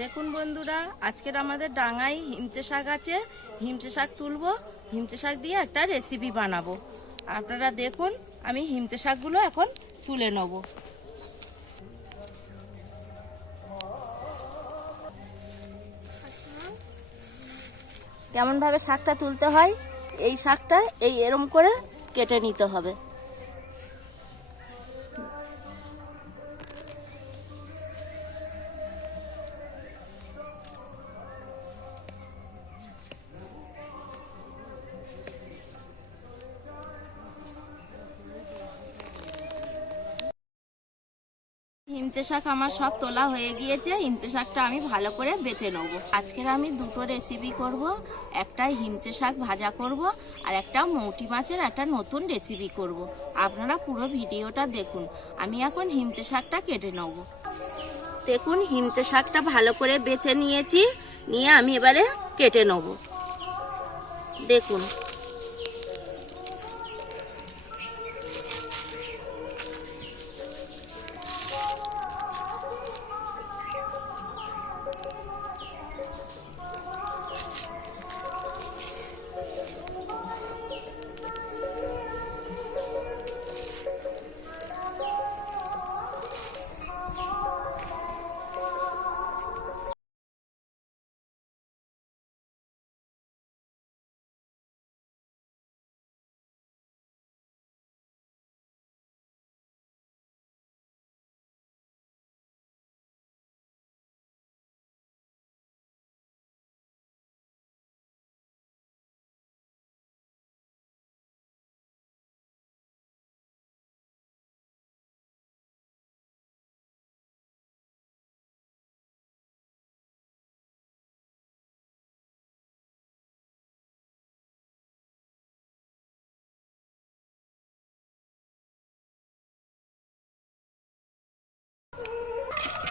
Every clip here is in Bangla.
দেখুন বন্ধুরা, আজকের আমাদের ডাঙায় হিমচে শাক আছে। হিমচে শাক তুলবো, হিমচে শাক দিয়ে একটা রেসিপি বানাবো। আপনারা দেখুন, আমি হিমচে শাকগুলো এখন তুলে নেব। কেমনভাবে শাকটা তুলতে হয়? এই শাকটা এই এরম করে কেটে নিতে হবে। হিমচে শাক আমার সব তোলা হয়ে গিয়েছে হিমচে শাকটা আমি ভালো করে বেছে নেব। আজকের আমি দুটো রেসিপি করব, একটা হিমচে শাক ভাজা করব, আর একটা মৌটি মাছের একটা নতুন রেসিপি করব। আপনারা পুরো ভিডিওটা দেখুন, আমি এখন হিমচে শাকটা কেটে নেব। দেখুন হিমচে শাকটা ভালো করে বেছে নিয়েছি, নিয়ে আমি এবারে কেটে নেব। দেখুন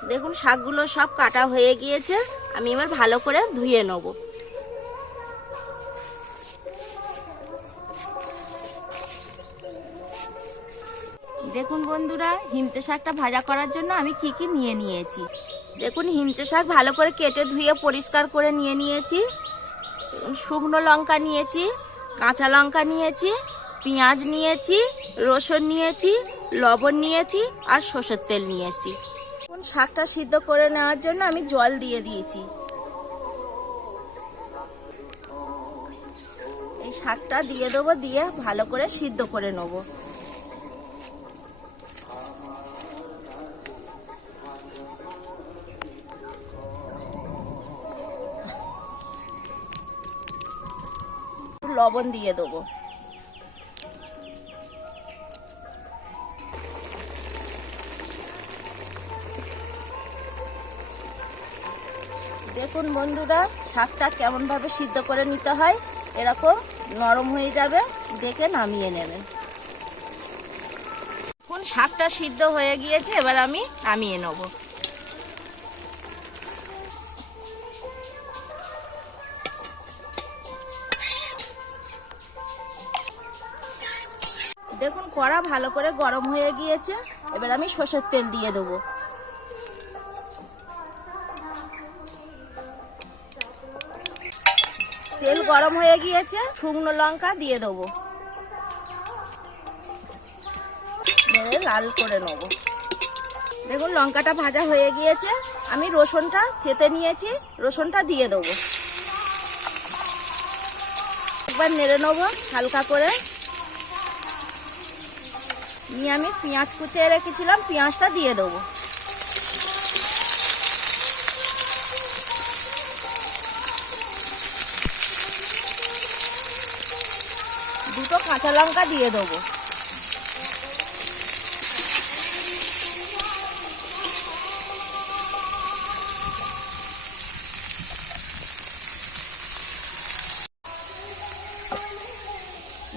দেখুন, শাকগুলো সব কাটা হয়ে গিয়েছে। আমি এবার ভালো করে ধুয়ে নেব। দেখুন বন্ধুরা, হিমচে শাকটা ভাজা করার জন্য আমি কি কি নিয়ে নিয়েছি। দেখুন, হিমচে শাক ভালো করে কেটে ধুয়ে পরিষ্কার করে নিয়ে নিয়েছি। শুকনো লঙ্কা নিয়েছি, কাঁচা লঙ্কা নিয়েছি, পেঁয়াজ নিয়েছি, রসুন নিয়েছি, লবণ নিয়েছি আর সর্ষের তেল নিয়েছি শাকটা সিদ্ধ করে নেওয়ার জন্য আমি জল দিয়ে দিয়েছি। এই শাকটা দিয়ে দেবো, দিয়ে ভালো করে সিদ্ধ করে নেব। লবণ দিয়ে দেবো। দেখুন বন্ধুরা, শাকটা কেমনভাবে সিদ্ধ করে নিতে হয়, এরকম নরম হয়ে যাবে, দেখে নামিয়ে নেবেন। এখন শাকটা সিদ্ধ হয়ে গিয়েছে, এবার আমি নামিয়ে নেব। দেখুন, কড়া ভালো করে গরম হয়ে গিয়েছে, এবার আমি সর্ষের তেল দিয়ে দেবো। তেল গরম হয়ে গিয়েছে, শুকনো লঙ্কা দিয়ে দেবো। লাল করে নেব। দেখুন, লঙ্কাটা ভাজা হয়ে গিয়েছে। আমি রসুনটা থেতে নিয়েছি, রসুনটা দিয়ে দেবো। একবার নেড়ে নেব হালকা করে। নিয়ে আমি পেঁয়াজ কুচিয়ে রেখেছিলাম, পেঁয়াজটা দিয়ে দেবো। দুটো কাঁচা লঙ্কা দিয়ে দেবো।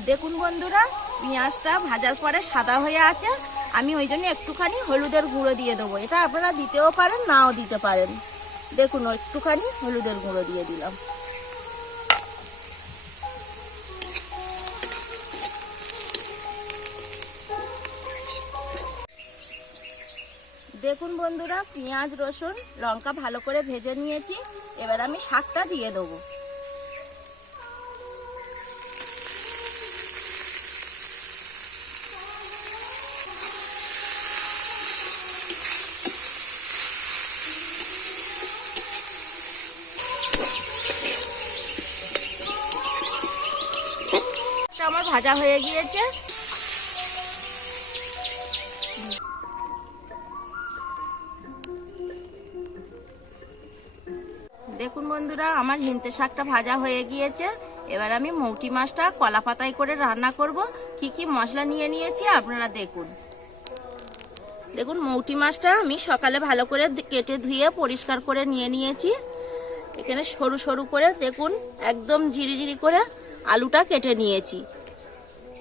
দেখুন বন্ধুরা, পেঁয়াজটা ভাজার পরে সাদা হয়ে আছে। আমি ওই জন্য একটুখানি হলুদের গুঁড়ো দিয়ে দেবো। এটা আপনারা দিতেও পারেন, নাও দিতে পারেন। দেখুন, একটুখানি হলুদের গুঁড়ো দিয়ে দিলাম। দেখুন বন্ধুরা, পেঁয়াজ, রসুন, লঙ্কা ভালো করে ভেজে নিয়েছি। এবার আমি শাকটা দিয়ে দেবো। আমার ভাজা হয়ে গিয়েছে। বন্ধুরা, আমার হিনতে শাকটা ভাজা হয়ে গিয়েছে। এবার আমি মৌটি মাছটা কলা পাতায় করে রান্না করব। কি কি মশলা নিয়ে নিয়েছি আপনারা দেখুন। দেখুন, মৌটি মাছটা আমি সকালে ভালো করে কেটে ধুয়ে পরিষ্কার করে নিয়ে নিয়েছি। এখানে সরু সরু করে দেখুন, একদম ঝিরিঝিরি করে আলুটা কেটে নিয়েছি।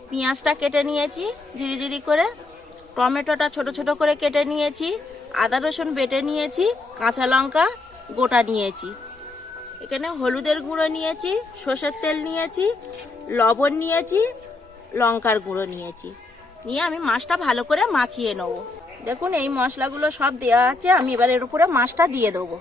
পেঁয়াজটা কেটে নিয়েছি ঝিরিঝিরি করে। টমেটোটা ছোট ছোট করে কেটে নিয়েছি। আদা রসুন বেটে নিয়েছি। কাঁচা লঙ্কা গোটা নিয়েছি। এখানে হলুদের গুঁড়ো নিয়েছি, সর্ষের তেল নিয়েছি, লবণ নিয়েছি, লঙ্কার গুঁড়ো নিয়েছি। নিয়ে আমি মাছটা ভালো করে মাখিয়ে নেব। দেখুন, এই মশলাগুলো সব দেওয়া আছে, আমি এবার এর উপরে মাছটা দিয়ে দেবো।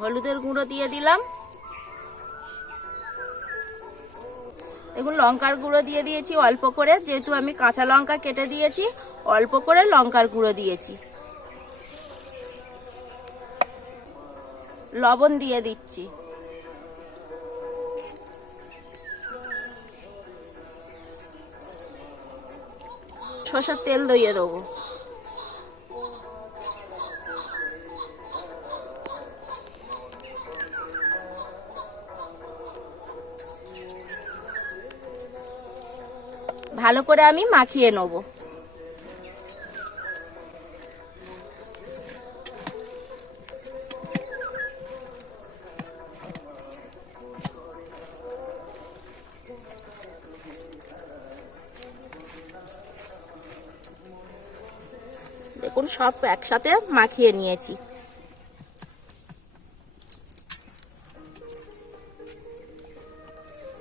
হলুদের গুঁড়ো দিয়ে দিলাম। দেখুন, লঙ্কার গুঁড়ো দিয়ে দিয়েছি অল্প করে। যেহেতু আমি কাঁচা লঙ্কা কেটে দিয়েছি, অল্প করে লঙ্কার গুঁড়ো দিয়েছি। লবণ দিয়ে দিচ্ছি। সর্ষের তেল দিয়ে দেবো। ভালো করে আমি মাখিয়ে নেব। দেখুন, সব একসাথে মাখিয়ে নিয়েছি।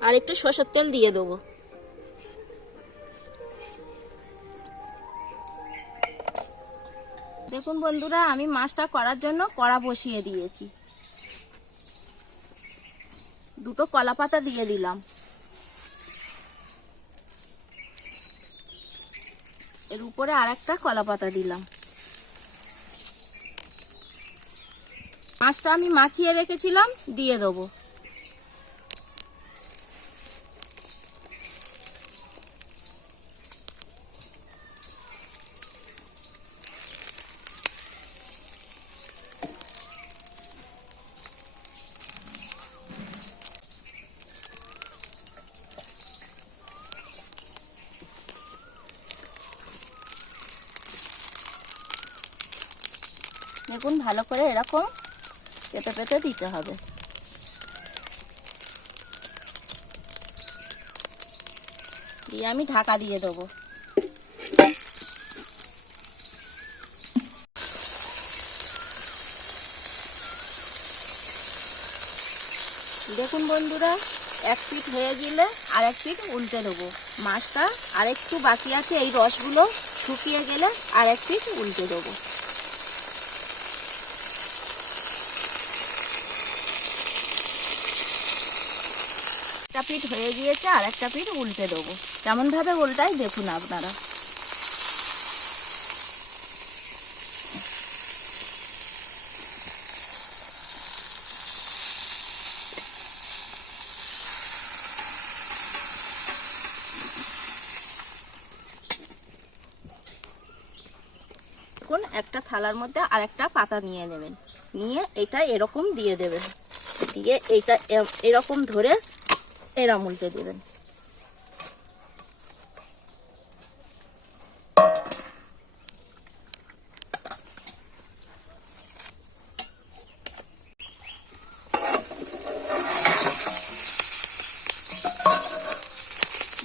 আর একটু সর্ষের তেল দিয়ে দেবো। দেখুন বন্ধুরা, আমি মাছটা করার জন্য কড়া বসিয়ে দিয়েছি। দুটো কলা পাতা দিয়ে দিলাম। এর উপরে আর একটা কলা পাতা দিলাম। মাছটা আমি মাখিয়ে রেখেছিলাম, দিয়ে দেবো। দেখুন, ভালো করে এরকম পেতে পেতে দিতে হবে। দিয়ে আমি ঢাকা দিয়ে দেবো। দেখুন বন্ধুরা, এক পিঠ হয়ে গেলে আর এক পিঠ উল্টে দেবো। মাছটা আর একটু বাকি আছে, এই রসগুলো শুকিয়ে গেলে আর এক পিঠ উল্টে দেবো। একটা পিঠ হয়ে গিয়েছে আর একটা পিঠ উল্টে দেবো। কেমন ভাবে উল্টাই দেখুন আপনারা। একটা থালার মধ্যে আর একটা পাতা নিয়ে নেবেন। নিয়ে এটা এরকম দিয়ে দেবেন। দিয়ে এইটা এরকম ধরে এরম উল্টে দেবেন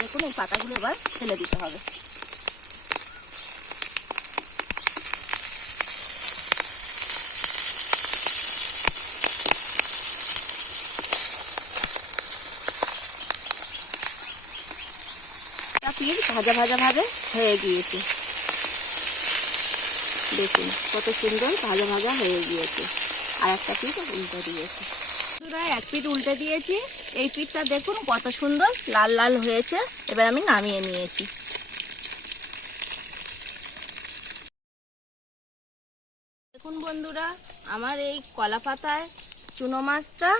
দেখুন এই পাতাগুলো এবার ফেলে দিতে হবে। পিঠ ভাজা ভাজা ভাবে হয়ে গিয়েছে। দেখুন, কত সুন্দর ভাজা ভাজা হয়ে গিয়েছে। আর একটা পিঠ উল্টে দিয়েছি। এক পিঠ উল্টে দিয়েছি। এই পিঠটা দেখুন কত সুন্দর, লাল লাল হয়েছে। এবার আমি নামিয়ে নিয়েছি। দেখুন বন্ধুরা, আমার এই কলা পাতায় চুনো মাছটা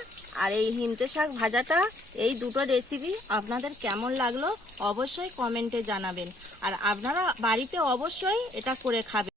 আর এই হিমতে শাক ভাজাটা, এই দুটো রেসিপি আপনাদের কেমন লাগল অবশ্যই কমেন্টে জানাবেন। আর আপনারা বাড়িতে অবশ্যই এটা করে খাবেন।